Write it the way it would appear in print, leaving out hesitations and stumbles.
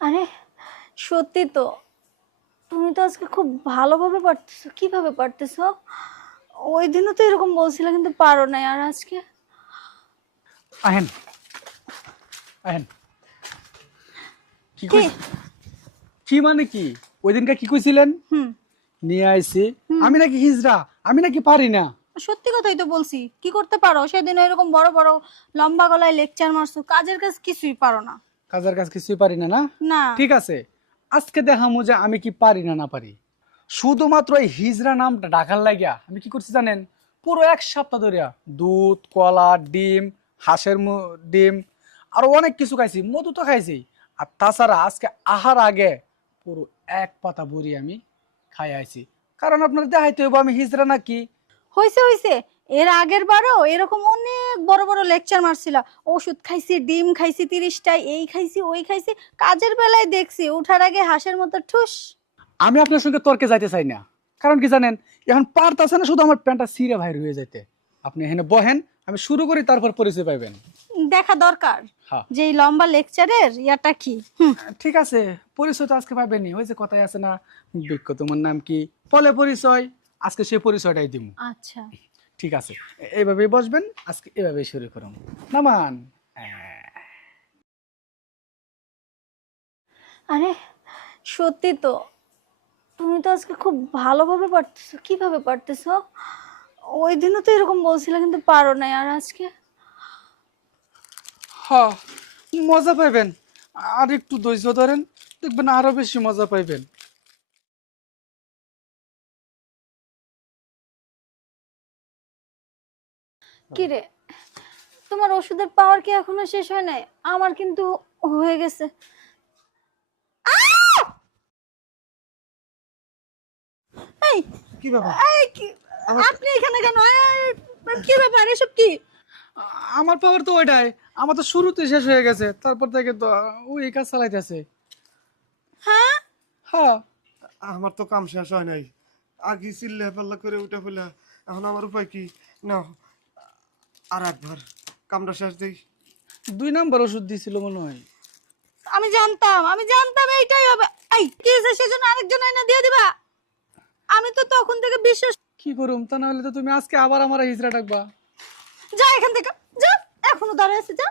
আরে সত্যি তো, তুমি তো আজকে খুব ভালোভাবে পারতেছো। কিভাবে পারতেছো? ওই দিনও তো এরকম বলছিলে কিন্তু পারো নাই, আর আজকে? আহেন আহেন কি কি? কইছ? কি মানে কি? ওই দিনকে কি কইছিলেন? হুম। নিয়ে আইছি। হুম। আমি নাকি হিজড়া, আমি নাকি পারি না। সত্যি কথাই তো বলছি, কি করতে পারো? সেদিন এরকম বড় বড় লম্বা গলায় লেকচার মারছো, কাজের কাজ কিছুই পারো না। কাজের কাজ কিছুই পারি না, না? না। ঠিক আছে, আজকে দেখামু যে আমি কি পারি না না পারি। শুধুমাত্র এই হিজড়া নামটা ডাকার লাগিয়া আমি কি করছি জানেন? পুরো এক সপ্তাহ ধরে দুধ, কলা, ডিম, ডিম আরো অনেক কিছু খাইছি, মধু তো খাইছি। আর তাছাড়া আজকে আহার আগে পুরো এক পাতা বড়ি আমি খাই আইছি। কারণ আপনার দেখাইতে হইব আমি হিজড়া নাকি। হইছে হইছে, এর আগের বারও এরকম অনেক বড় বড় লেকচার মারছিলা। ওষুধ খাইছি, ডিম খাইছি 30টায়, এই খাইছি ওই খাইছি। কাজের বেলায় দেখছি উঠার আগে হাঁসের মতো ঠুস। আমি আপনার সঙ্গে তর্কে যাইতে চাই না। কারণ কি জানেন, এখন পারতাছে না শুধু আমার প্যান্টটা ছিঁড়ে বাইর হয়ে যাইতে। আপনি এখানে বহেন, আমি শুরু করি, তারপর পরিচয় পাইবেন। দেখা দরকার হ্যাঁ, যে এই লম্বা লেকচারের ইয়াটা কি। হুম। ঠিক আছে, পরিচয় তো আজকে পাইবেনি। ওই যে কথাই আছে না, বৃক্ষ তোমার নাম কি, বলে পরিচয়। আজকে সেই পরিচয়টাই দিব। আচ্ছা। ঠিক আছে, এইভাবেই বসবেন, আজকে এভাবেই শুরু করুন। নামান। আরে সত্যি তো, তুমি তো আজকে খুব ভালোভাবে পারতেছো। কিভাবে পারতেছো? ওই দিনও তো এরকম বলছিলে কিন্তু পারো নাই, আর আজকে? হ্যাঁ, মজা পাইবেন। আর একটু ধৈর্য ধরেন, দেখবেন আরো বেশি মজা পাইবেন। কি রে, তোমার ওষুধের পাওয়ার কি এখনো শেষ হয় নাই? আমার কিন্তু হয়ে গেছে। এই, কি ব্যাপার? এই কি, আপনি এখানে কেন? কি ব্যাপার, এসব কি? আমার পাওয়ার তো ওইটাই, আমার তো শুরুতে শেষ হয়ে গেছে, তারপর থেকে তো ওই কাজ চালাইতেছে। হ্যাঁ। হ্যাঁ। আমার তো কাম শেষ হয় নাই। আগে চিল্লা পাল্লা করে উঠে ফেলা, এখন আমার উপায় কি? না, আর একবার কামটা শেষ দেই। 2 নাম্বার ওষুধ দিছিল মনে হয়। আমি জানতাম এইটাই হবে। এই কি হয়েছে, সেজন্য আরেকজন আইনা দিয়ে দিবা? আমি তো তখন থেকে বিশ্বাস। কি করুম, তা না হলে তো তুমি আজকে আবার আমার হিজড়া ডাকবা। যা এখান থেকে, যা। এখনো দাঁড়ায় আছে, যা।